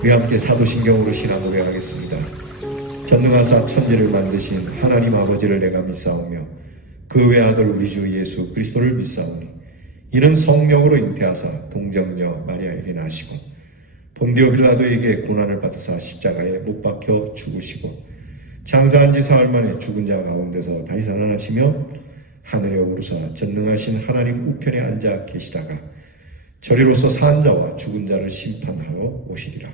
우리 함께 사도신경으로 신앙 고백하겠습니다. 전능하사 천지를 만드신 하나님 아버지를 내가 믿사오며 그 외아들 우리 주 예수 그리스도를 믿사오니 이는 성령으로 잉태하사 동정녀 마리아에게 나시고 본디오 빌라도에게 고난을 받으사 십자가에 못 박혀 죽으시고 장사한 지 사흘 만에 죽은 자 가운데서 다시 살아나시며 하늘에 오르사 전능하신 하나님 우편에 앉아 계시다가 저리로서 산 자와 죽은 자를 심판하러 오시리라.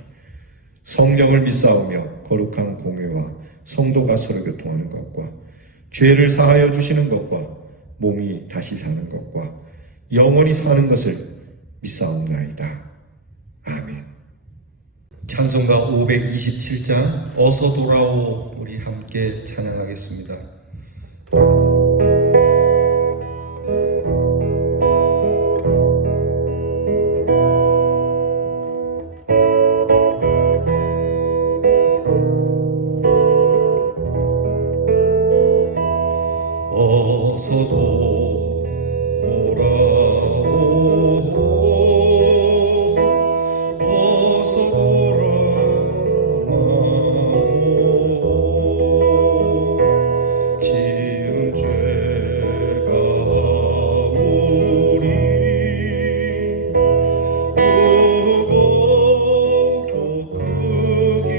성령을 믿사오며 거룩한 공회와 성도가 서로 교통하는 것과 죄를 사하여 주시는 것과 몸이 다시 사는 것과 영원히 사는 것을 믿사옵나이다. 아멘. 찬송가 527장 어서 돌아오 우리 함께 찬양하겠습니다. 어서 돌아오고 어서 돌아오고 지은 죄가 우리 무겁고 크기로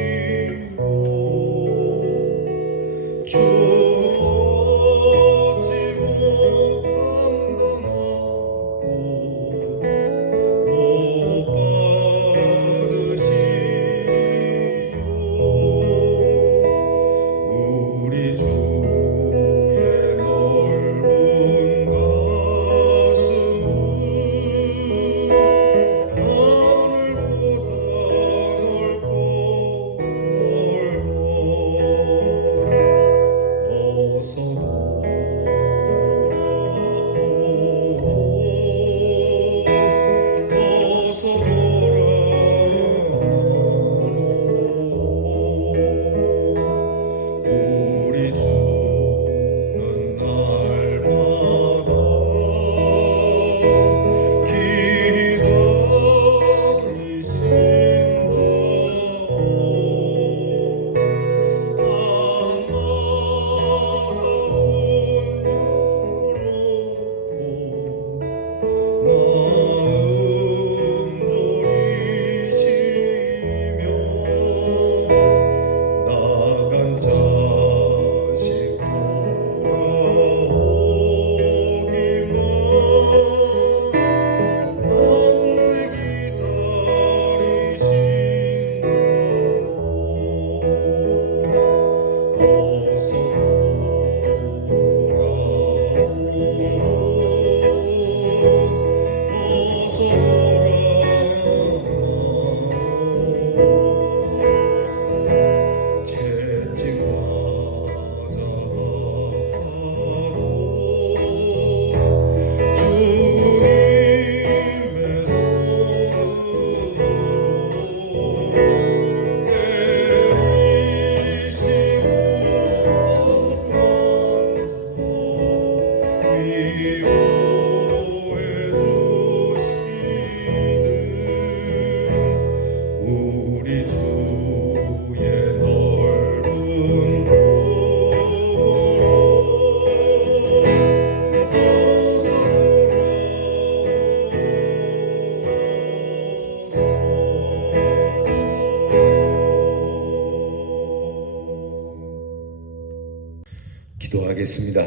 기도하겠습니다.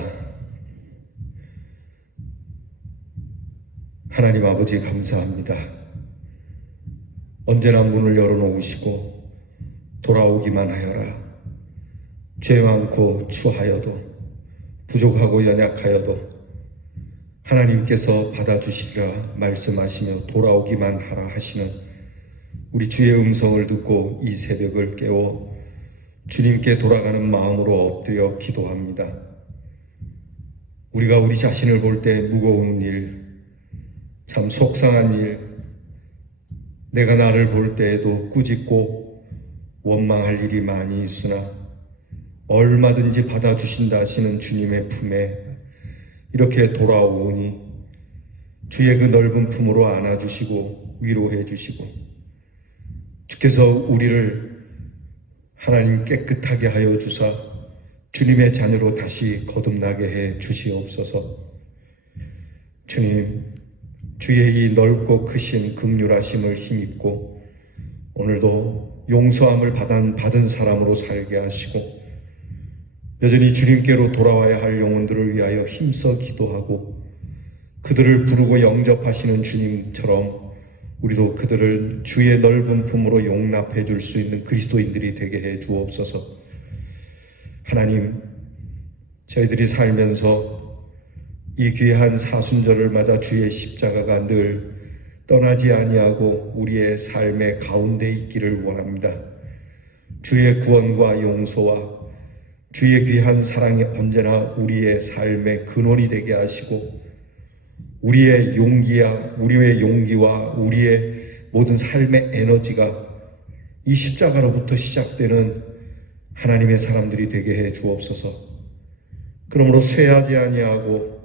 하나님 아버지 감사합니다. 언제나 문을 열어놓으시고 돌아오기만 하여라. 죄 많고 추하여도 부족하고 연약하여도 하나님께서 받아주시리라 말씀하시며 돌아오기만 하라 하시는 우리 주의 음성을 듣고 이 새벽을 깨워 주님께 돌아가는 마음으로 엎드려 기도합니다. 우리가 우리 자신을 볼 때 무거운 일, 참 속상한 일, 내가 나를 볼 때에도 꾸짖고 원망할 일이 많이 있으나 얼마든지 받아주신다 하시는 주님의 품에 이렇게 돌아오니 주의 그 넓은 품으로 안아주시고 위로해 주시고 주께서 우리를 하나님 깨끗하게 하여 주사 주님의 자녀로 다시 거듭나게 해 주시옵소서. 주님, 주의 이 넓고 크신 긍휼하심을 힘입고 오늘도 용서함을 받은 사람으로 살게 하시고 여전히 주님께로 돌아와야 할 영혼들을 위하여 힘써 기도하고 그들을 부르고 영접하시는 주님처럼 우리도 그들을 주의 넓은 품으로 용납해 줄 수 있는 그리스도인들이 되게 해 주옵소서. 하나님, 저희들이 살면서 이 귀한 사순절을 맞아 주의 십자가가 늘 떠나지 아니하고 우리의 삶의 가운데 있기를 원합니다. 주의 구원과 용서와 주의 귀한 사랑이 언제나 우리의 삶의 근원이 되게 하시고 우리의 용기와 우리의 모든 삶의 에너지가 이 십자가로부터 시작되는 하나님의 사람들이 되게 해 주옵소서. 그러므로 쇠하지 아니하고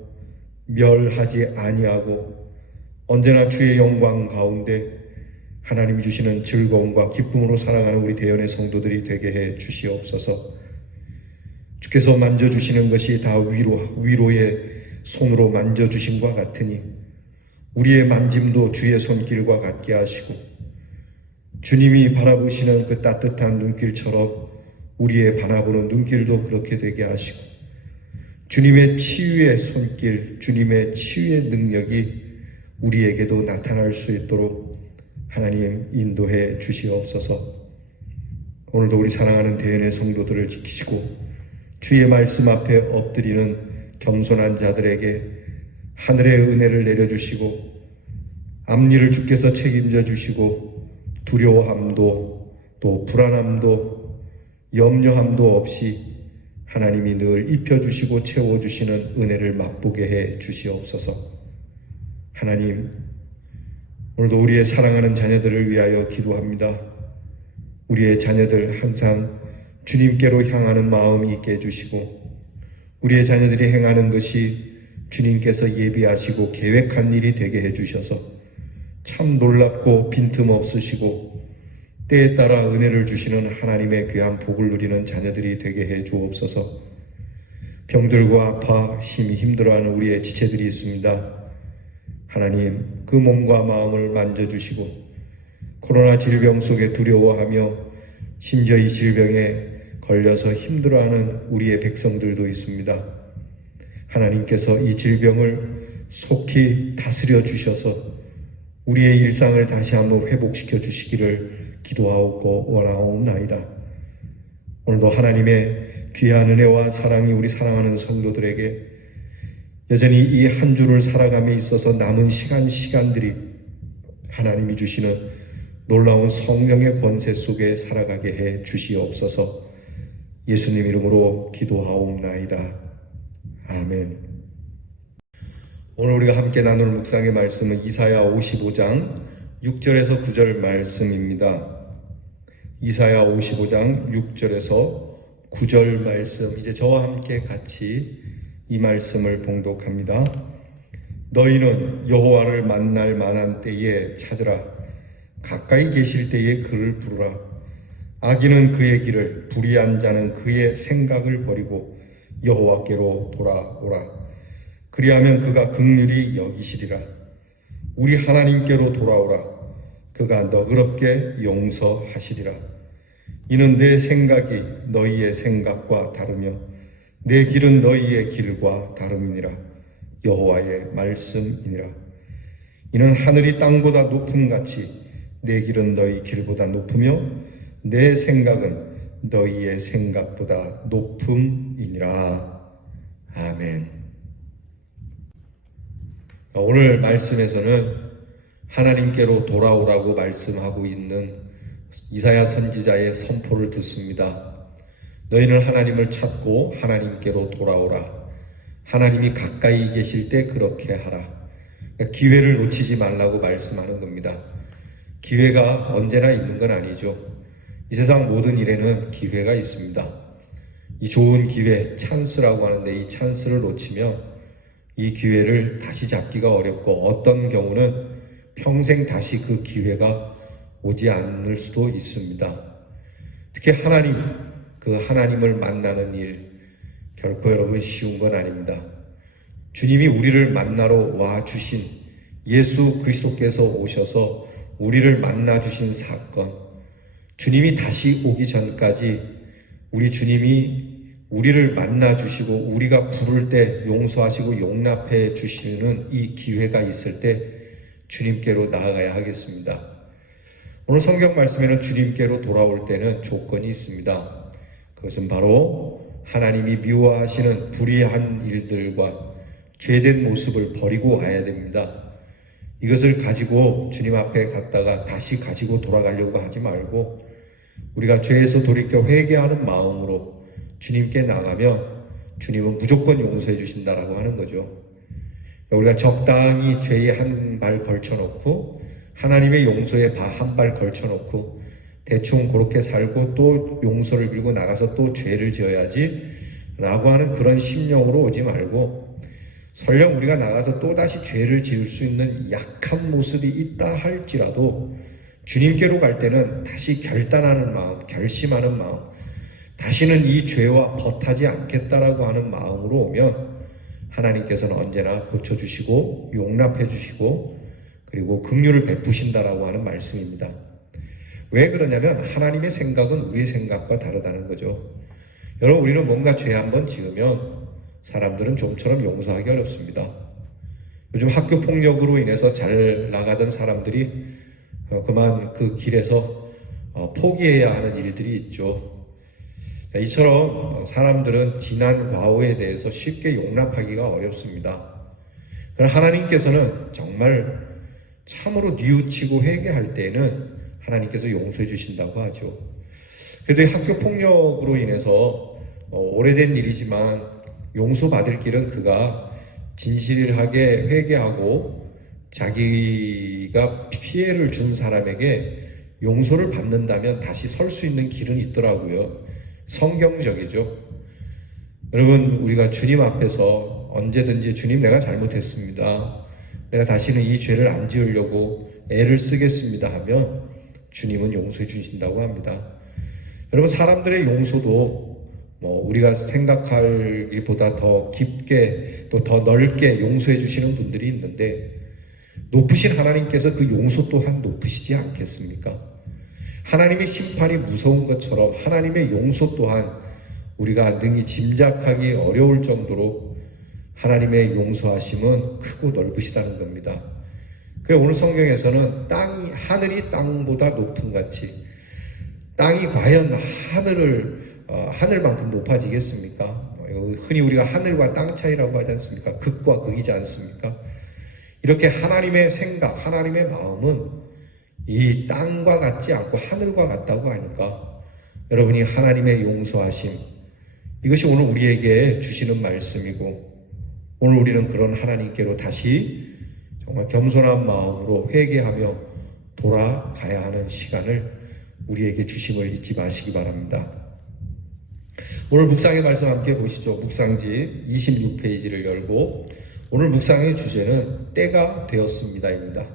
멸하지 아니하고 언제나 주의 영광 가운데 하나님이 주시는 즐거움과 기쁨으로 살아가는 우리 대연의 성도들이 되게 해 주시옵소서. 주께서 만져주시는 것이 다 위로의 손으로 만져주심과 같으니 우리의 만짐도 주의 손길과 같게 하시고 주님이 바라보시는 그 따뜻한 눈길처럼 우리의 바라보는 눈길도 그렇게 되게 하시고 주님의 치유의 손길, 주님의 치유의 능력이 우리에게도 나타날 수 있도록 하나님 인도해 주시옵소서. 오늘도 우리 사랑하는 대연의 성도들을 지키시고 주의 말씀 앞에 엎드리는 겸손한 자들에게 하늘의 은혜를 내려주시고 앞일을 주께서 책임져 주시고 두려워함도 또 불안함도 염려함도 없이 하나님이 늘 입혀주시고 채워주시는 은혜를 맛보게 해 주시옵소서. 하나님, 오늘도 우리의 사랑하는 자녀들을 위하여 기도합니다. 우리의 자녀들 항상 주님께로 향하는 마음이 있게 해주시고 우리의 자녀들이 행하는 것이 주님께서 예비하시고 계획한 일이 되게 해주셔서 참 놀랍고 빈틈없으시고 때에 따라 은혜를 주시는 하나님의 귀한 복을 누리는 자녀들이 되게 해 주옵소서. 병들고 아파 심히 힘들어하는 우리의 지체들이 있습니다. 하나님, 그 몸과 마음을 만져주시고 코로나 질병 속에 두려워하며 심지어 이 질병에 걸려서 힘들어하는 우리의 백성들도 있습니다. 하나님께서 이 질병을 속히 다스려 주셔서 우리의 일상을 다시 한번 회복시켜 주시기를 기도하고 원하옵나이다. 오늘도 하나님의 귀한 은혜와 사랑이 우리 사랑하는 성도들에게 여전히 이 한 주를 살아감에 있어서 남은 시간들이 하나님이 주시는 놀라운 성령의 권세 속에 살아가게 해 주시옵소서. 예수님 이름으로 기도하옵나이다. 아멘. 오늘 우리가 함께 나눌 묵상의 말씀은 이사야 55장 6절에서 9절 말씀입니다. 이사야 55장 6절에서 9절 말씀, 이제 저와 함께 같이 이 말씀을 봉독합니다. 너희는 여호와를 만날 만한 때에 찾으라. 가까이 계실 때에 그를 부르라. 악인은 그의 길을, 불의한 자는 그의 생각을 버리고 여호와께로 돌아오라. 그리하면 그가 긍휼히 여기시리라. 우리 하나님께로 돌아오라. 그가 너그럽게 용서하시리라. 이는 내 생각이 너희의 생각과 다르며 내 길은 너희의 길과 다름이니라. 여호와의 말씀이니라. 이는 하늘이 땅보다 높음같이 내 길은 너희 길보다 높으며 내 생각은 너희의 생각보다 높음이니라. 아멘. 오늘 말씀에서는 하나님께로 돌아오라고 말씀하고 있는 이사야 선지자의 선포를 듣습니다. 너희는 하나님을 찾고 하나님께로 돌아오라. 하나님이 가까이 계실 때 그렇게 하라. 기회를 놓치지 말라고 말씀하는 겁니다. 기회가 언제나 있는 건 아니죠. 이 세상 모든 일에는 기회가 있습니다. 이 좋은 기회, 찬스라고 하는데 이 찬스를 놓치면 이 기회를 다시 잡기가 어렵고 어떤 경우는 평생 다시 그 기회가 오지 않을 수도 있습니다. 특히 그 하나님을 만나는 일, 결코 여러분 쉬운 건 아닙니다. 주님이 우리를 만나러 와 주신 예수 그리스도께서 오셔서 우리를 만나 주신 사건, 주님이 다시 오기 전까지 우리 주님이 우리를 만나 주시고 우리가 부를 때 용서하시고 용납해 주시는 이 기회가 있을 때 주님께로 나아가야 하겠습니다. 오늘 성경 말씀에는 주님께로 돌아올 때는 조건이 있습니다. 그것은 바로 하나님이 미워하시는 불의한 일들과 죄된 모습을 버리고 와야 됩니다. 이것을 가지고 주님 앞에 갔다가 다시 가지고 돌아가려고 하지 말고 우리가 죄에서 돌이켜 회개하는 마음으로 주님께 나가면 주님은 무조건 용서해 주신다라고 하는 거죠. 우리가 적당히 죄에 한 발 걸쳐놓고 하나님의 용서에 한 발 걸쳐놓고 대충 그렇게 살고 또 용서를 빌고 나가서 또 죄를 지어야지 라고 하는 그런 심령으로 오지 말고 설령 우리가 나가서 또다시 죄를 지을 수 있는 약한 모습이 있다 할지라도 주님께로 갈 때는 다시 결단하는 마음, 결심하는 마음, 다시는 이 죄와 벗하지 않겠다라고 하는 마음으로 오면 하나님께서는 언제나 고쳐주시고 용납해 주시고 그리고 긍휼을 베푸신다라고 하는 말씀입니다. 왜 그러냐면 하나님의 생각은 우리의 생각과 다르다는 거죠. 여러분, 우리는 뭔가 죄 한번 지으면 사람들은 좀처럼 용서하기 어렵습니다. 요즘 학교 폭력으로 인해서 잘 나가던 사람들이 그만 그 길에서 포기해야 하는 일들이 있죠. 이처럼 사람들은 지난 과오에 대해서 쉽게 용납하기가 어렵습니다. 그러나 하나님께서는 정말 참으로 뉘우치고 회개할 때에는 하나님께서 용서해 주신다고 하죠. 그래도 학교 폭력으로 인해서 오래된 일이지만 용서받을 길은 그가 진실하게 회개하고 자기가 피해를 준 사람에게 용서를 받는다면 다시 설 수 있는 길은 있더라고요. 성경적이죠. 여러분, 우리가 주님 앞에서 언제든지 주님 내가 잘못했습니다. 내가 다시는 이 죄를 안 지으려고 애를 쓰겠습니다 하면 주님은 용서해 주신다고 합니다. 여러분, 사람들의 용서도 우리가 생각하기보다 더 깊게 또 더 넓게 용서해 주시는 분들이 있는데 높으신 하나님께서 그 용서 또한 높으시지 않겠습니까? 하나님의 심판이 무서운 것처럼 하나님의 용서 또한 우리가 능히 짐작하기 어려울 정도로 하나님의 용서하심은 크고 넓으시다는 겁니다. 그래서 오늘 성경에서는 하늘이 땅보다 높은 같이 땅이 과연 하늘만큼 높아지겠습니까? 흔히 우리가 하늘과 땅 차이라고 하지 않습니까? 극과 극이지 않습니까? 이렇게 하나님의 생각, 하나님의 마음은 이 땅과 같지 않고 하늘과 같다고 하니까 여러분이 하나님의 용서하심, 이것이 오늘 우리에게 주시는 말씀이고 오늘 우리는 그런 하나님께로 다시 정말 겸손한 마음으로 회개하며 돌아가야 하는 시간을 우리에게 주심을 잊지 마시기 바랍니다. 오늘 묵상의 말씀 함께 보시죠. 묵상지 26페이지를 열고 오늘 묵상의 주제는 때가 되었습니다입니다.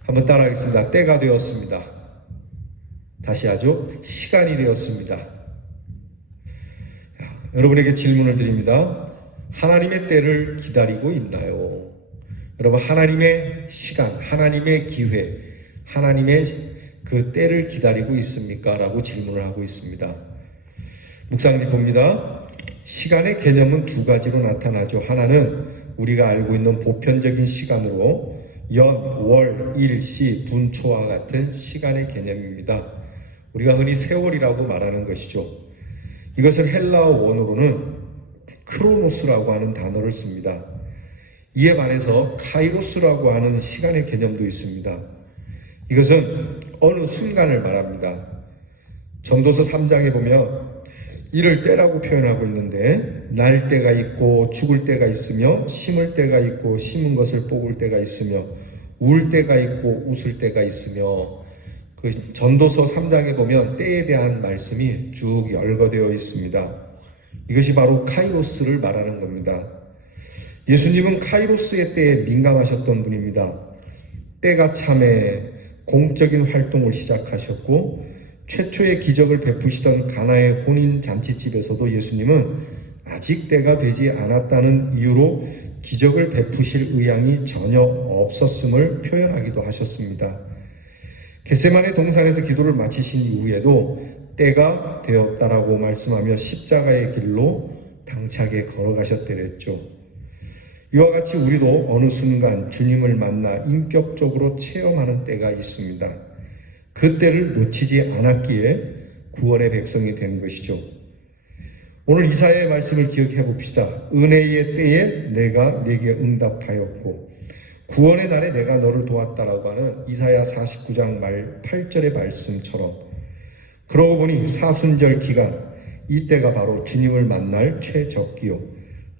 한번 따라하겠습니다. 때가 되었습니다. 다시 하죠. 시간이 되었습니다. 여러분에게 질문을 드립니다. 하나님의 때를 기다리고 있나요? 여러분, 하나님의 시간, 하나님의 기회, 하나님의 그 때를 기다리고 있습니까? 라고 질문을 하고 있습니다. 묵상지 봅니다. 시간의 개념은 두 가지로 나타나죠. 하나는 우리가 알고 있는 보편적인 시간으로 연, 월, 일, 시, 분, 초와 같은 시간의 개념입니다. 우리가 흔히 세월이라고 말하는 것이죠. 이것을 헬라어 원어로는 크로노스라고 하는 단어를 씁니다. 이에 반해서 카이로스라고 하는 시간의 개념도 있습니다. 이것은 어느 순간을 말합니다. 전도서 3장에 보면 이를 때라고 표현하고 있는데 날 때가 있고 죽을 때가 있으며 심을 때가 있고 심은 것을 뽑을 때가 있으며 울 때가 있고 웃을 때가 있으며 그 전도서 3장에 보면 때에 대한 말씀이 쭉 열거되어 있습니다. 이것이 바로 카이로스를 말하는 겁니다. 예수님은 카이로스의 때에 민감하셨던 분입니다. 때가 참에 공적인 활동을 시작하셨고 최초의 기적을 베푸시던 가나의 혼인 잔치집에서도 예수님은 아직 때가 되지 않았다는 이유로 기적을 베푸실 의향이 전혀 없었음을 표현하기도 하셨습니다. 겟세마네 동산에서 기도를 마치신 이후에도 때가 되었다라고 말씀하며 십자가의 길로 당차게 걸어가셨더랬죠. 이와 같이 우리도 어느 순간 주님을 만나 인격적으로 체험하는 때가 있습니다. 그 때를 놓치지 않았기에 구원의 백성이 된 것이죠. 오늘 이사야의 말씀을 기억해 봅시다. 은혜의 때에 내가 네게 응답하였고 구원의 날에 내가 너를 도왔다라고 하는 이사야 49장 말 8절의 말씀처럼 그러고 보니 사순절 기간 이때가 바로 주님을 만날 최적기요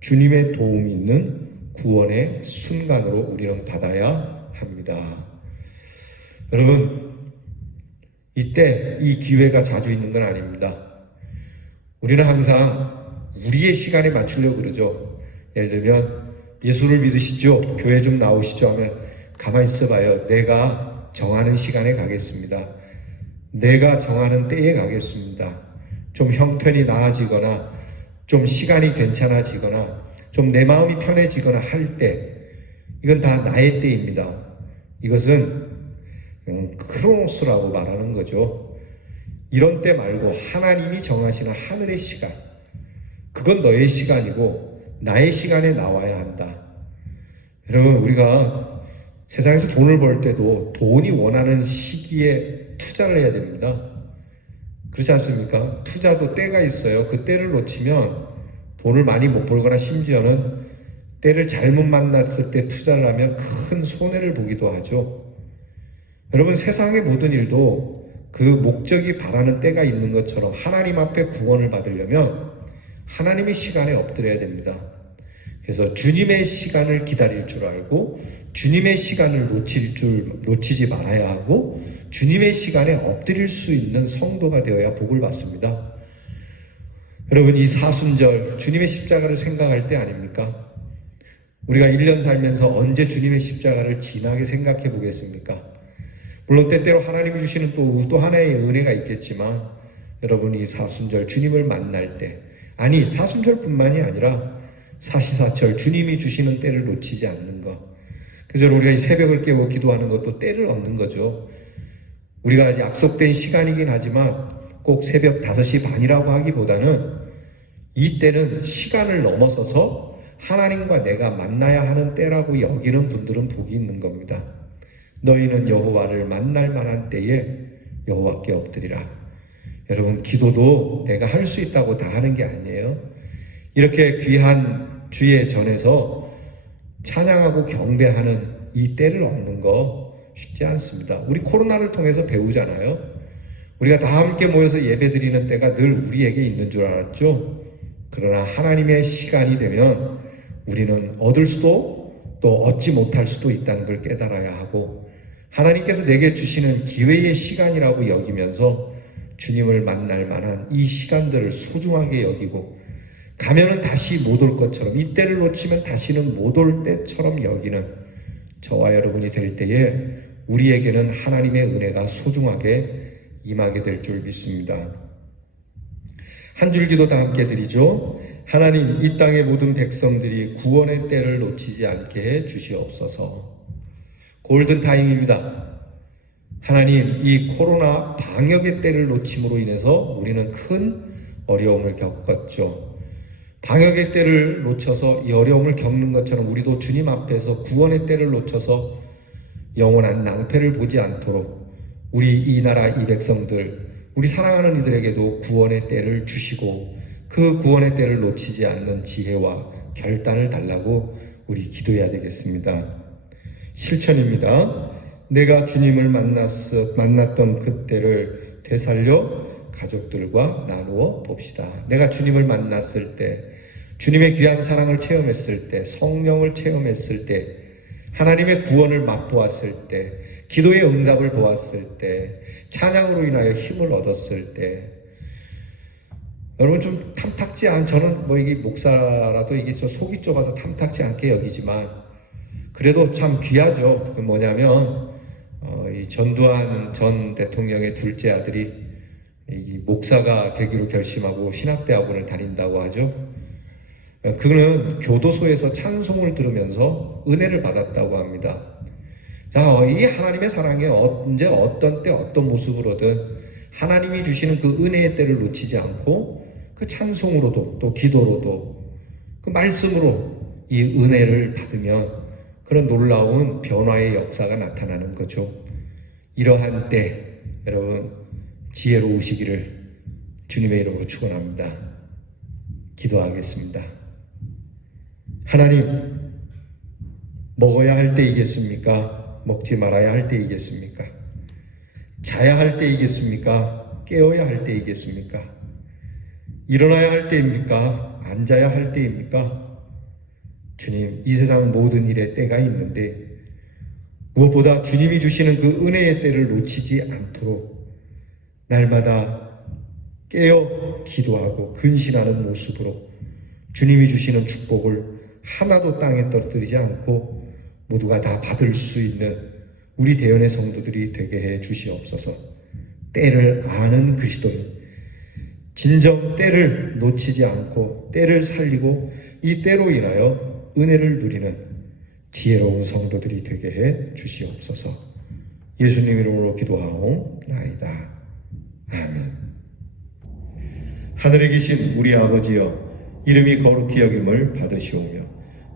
주님의 도움이 있는 구원의 순간으로 우리는 받아야 합니다. 여러분 이때 이 기회가 자주 있는 건 아닙니다. 우리는 항상 우리의 시간에 맞추려고 그러죠. 예를 들면 예수를 믿으시죠? 교회 좀 나오시죠? 하면 가만히 있어봐요. 내가 정하는 시간에 가겠습니다. 내가 정하는 때에 가겠습니다. 좀 형편이 나아지거나 좀 시간이 괜찮아지거나 좀 내 마음이 편해지거나 할 때 이건 다 나의 때입니다. 이것은 크로노스라고 말하는 거죠. 이런 때 말고 하나님이 정하시는 하늘의 시간 그건 너의 시간이고 나의 시간에 나와야 한다. 여러분 우리가 세상에서 돈을 벌 때도 돈이 원하는 시기에 투자를 해야 됩니다. 그렇지 않습니까? 투자도 때가 있어요. 그 때를 놓치면 돈을 많이 못 벌거나 심지어는 때를 잘못 만났을 때 투자를 하면 큰 손해를 보기도 하죠. 여러분 세상의 모든 일도 그 목적이 바라는 때가 있는 것처럼 하나님 앞에 구원을 받으려면 하나님의 시간에 엎드려야 됩니다. 그래서 주님의 시간을 기다릴 줄 알고 주님의 시간을 놓치지 말아야 하고 주님의 시간에 엎드릴 수 있는 성도가 되어야 복을 받습니다. 여러분 이 사순절 주님의 십자가를 생각할 때 아닙니까? 우리가 1년 살면서 언제 주님의 십자가를 진하게 생각해 보겠습니까? 물론 때때로 하나님이 주시는 또 하나의 은혜가 있겠지만 여러분 이 사순절 주님을 만날 때 아니 사순절뿐만이 아니라 사시사철 주님이 주시는 때를 놓치지 않는 것 그래서 우리가 이 새벽을 깨워 기도하는 것도 때를 얻는 거죠. 우리가 약속된 시간이긴 하지만 꼭 새벽 5시 반이라고 하기보다는 이 때는 시간을 넘어서서 하나님과 내가 만나야 하는 때라고 여기는 분들은 복이 있는 겁니다. 너희는 여호와를 만날 만한 때에 여호와께 엎드리라. 여러분 기도도 내가 할 수 있다고 다 하는 게 아니에요. 이렇게 귀한 주의 전에서 찬양하고 경배하는 이 때를 얻는 거 쉽지 않습니다. 우리 코로나를 통해서 배우잖아요. 우리가 다 함께 모여서 예배드리는 때가 늘 우리에게 있는 줄 알았죠. 그러나 하나님의 시간이 되면 우리는 얻을 수도 또 얻지 못할 수도 있다는 걸 깨달아야 하고 하나님께서 내게 주시는 기회의 시간이라고 여기면서 주님을 만날 만한 이 시간들을 소중하게 여기고 가면은 다시 못 올 것처럼 이 때를 놓치면 다시는 못 올 때처럼 여기는 저와 여러분이 될 때에 우리에게는 하나님의 은혜가 소중하게 임하게 될 줄 믿습니다. 한 줄 기도 다 함께 드리죠. 하나님 이 땅의 모든 백성들이 구원의 때를 놓치지 않게 해 주시옵소서. 골든타임입니다. 하나님 이 코로나 방역의 때를 놓침으로 인해서 우리는 큰 어려움을 겪었죠. 방역의 때를 놓쳐서 이 어려움을 겪는 것처럼 우리도 주님 앞에서 구원의 때를 놓쳐서 영원한 낭패를 보지 않도록 우리 이 나라 이 백성들 우리 사랑하는 이들에게도 구원의 때를 주시고 그 구원의 때를 놓치지 않는 지혜와 결단을 달라고 우리 기도해야 되겠습니다. 실천입니다. 내가 주님을 만났던 그때를 되살려 가족들과 나누어 봅시다. 내가 주님을 만났을 때, 주님의 귀한 사랑을 체험했을 때, 성령을 체험했을 때, 하나님의 구원을 맛보았을 때, 기도의 응답을 보았을 때, 찬양으로 인하여 힘을 얻었을 때, 여러분 좀 탐탁지 않은, 저는 뭐 이게 목사라도 이게 저 속이 좁아서 탐탁지 않게 여기지만, 그래도 참 귀하죠. 그 뭐냐면, 이 전두환 전 대통령의 둘째 아들이 이 목사가 되기로 결심하고 신학대학원을 다닌다고 하죠. 그는 교도소에서 찬송을 들으면서 은혜를 받았다고 합니다. 자, 이 하나님의 사랑에 언제 어떤 때 어떤 모습으로든 하나님이 주시는 그 은혜의 때를 놓치지 않고 그 찬송으로도 또 기도로도 그 말씀으로 이 은혜를 받으면 그런 놀라운 변화의 역사가 나타나는 거죠. 이러한 때 여러분 지혜로우시기를 주님의 이름으로 축원합니다. 기도하겠습니다. 하나님, 먹어야 할 때이겠습니까? 먹지 말아야 할 때이겠습니까? 자야 할 때이겠습니까? 깨어야 할 때이겠습니까? 일어나야 할 때입니까? 앉아야 할 때입니까? 주님, 이 세상 모든 일에 때가 있는데 무엇보다 주님이 주시는 그 은혜의 때를 놓치지 않도록 날마다 깨어 기도하고 근신하는 모습으로 주님이 주시는 축복을 하나도 땅에 떨어뜨리지 않고 모두가 다 받을 수 있는 우리 대연의 성도들이 되게 해 주시옵소서. 때를 아는 그리스도인, 진정 때를 놓치지 않고 때를 살리고 이 때로 인하여 은혜를 누리는 지혜로운 성도들이 되게 해 주시옵소서. 예수님 이름으로 기도하옵나이다. 아멘. 하늘에 계신 우리 아버지여, 이름이 거룩히 여김을 받으시오며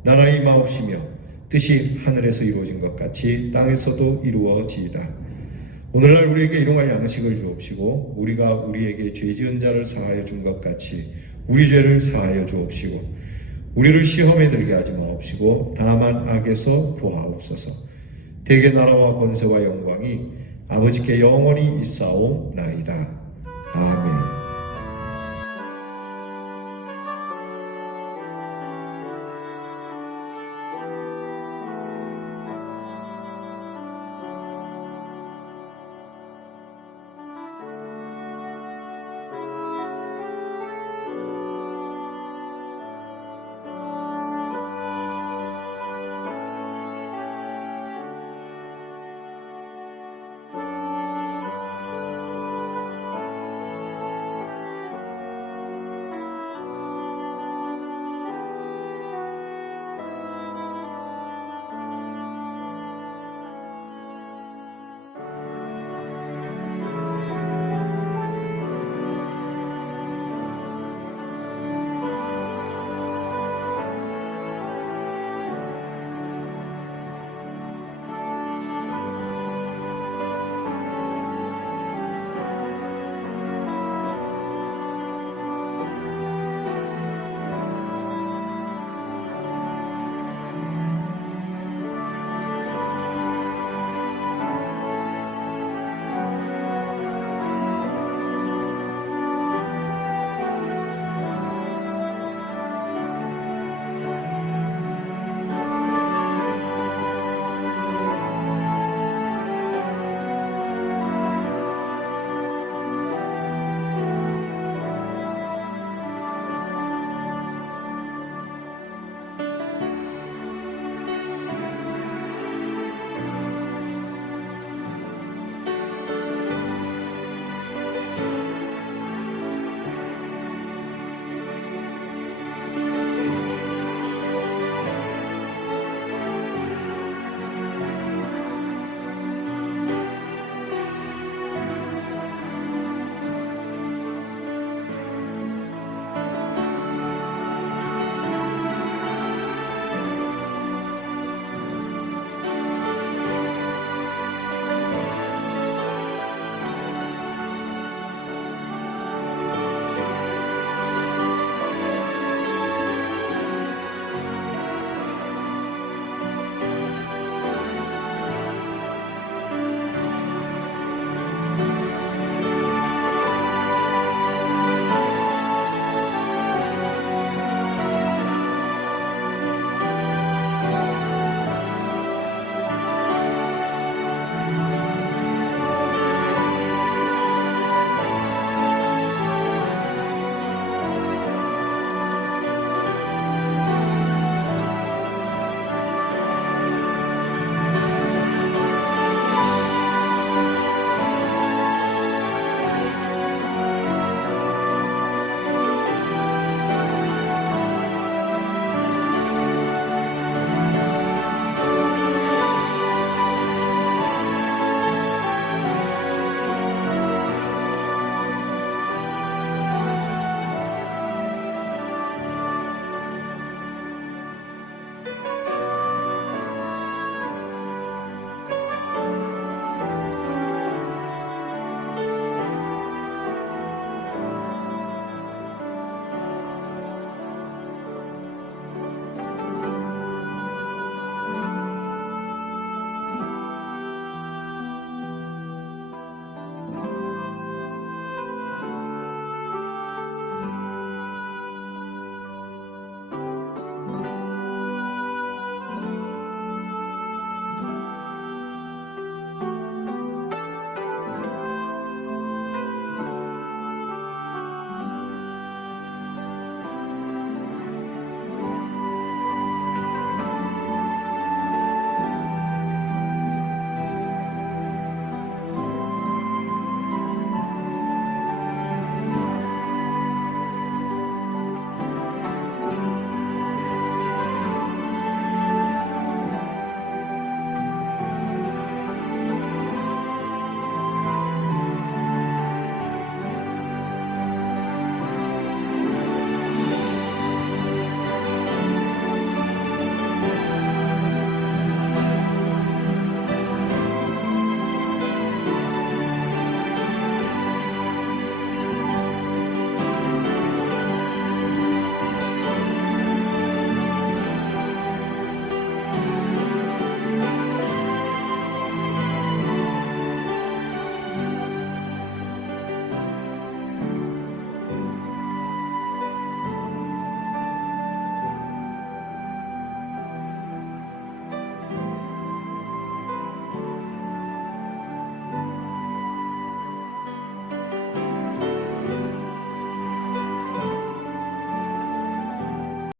나라가 임하옵시며 뜻이 하늘에서 이루어진 것 같이 땅에서도 이루어지이다. 오늘날 우리에게 일용할 양식을 주옵시고 우리가 우리에게 죄 지은 자를 사하여 준 것 같이 우리 죄를 사하여 주옵시고 우리를 시험에 들게 하지 마옵시고 다만 악에서 구하옵소서. 대개 나라와 권세와 영광이 아버지께 영원히 있사옵나이다. 아멘.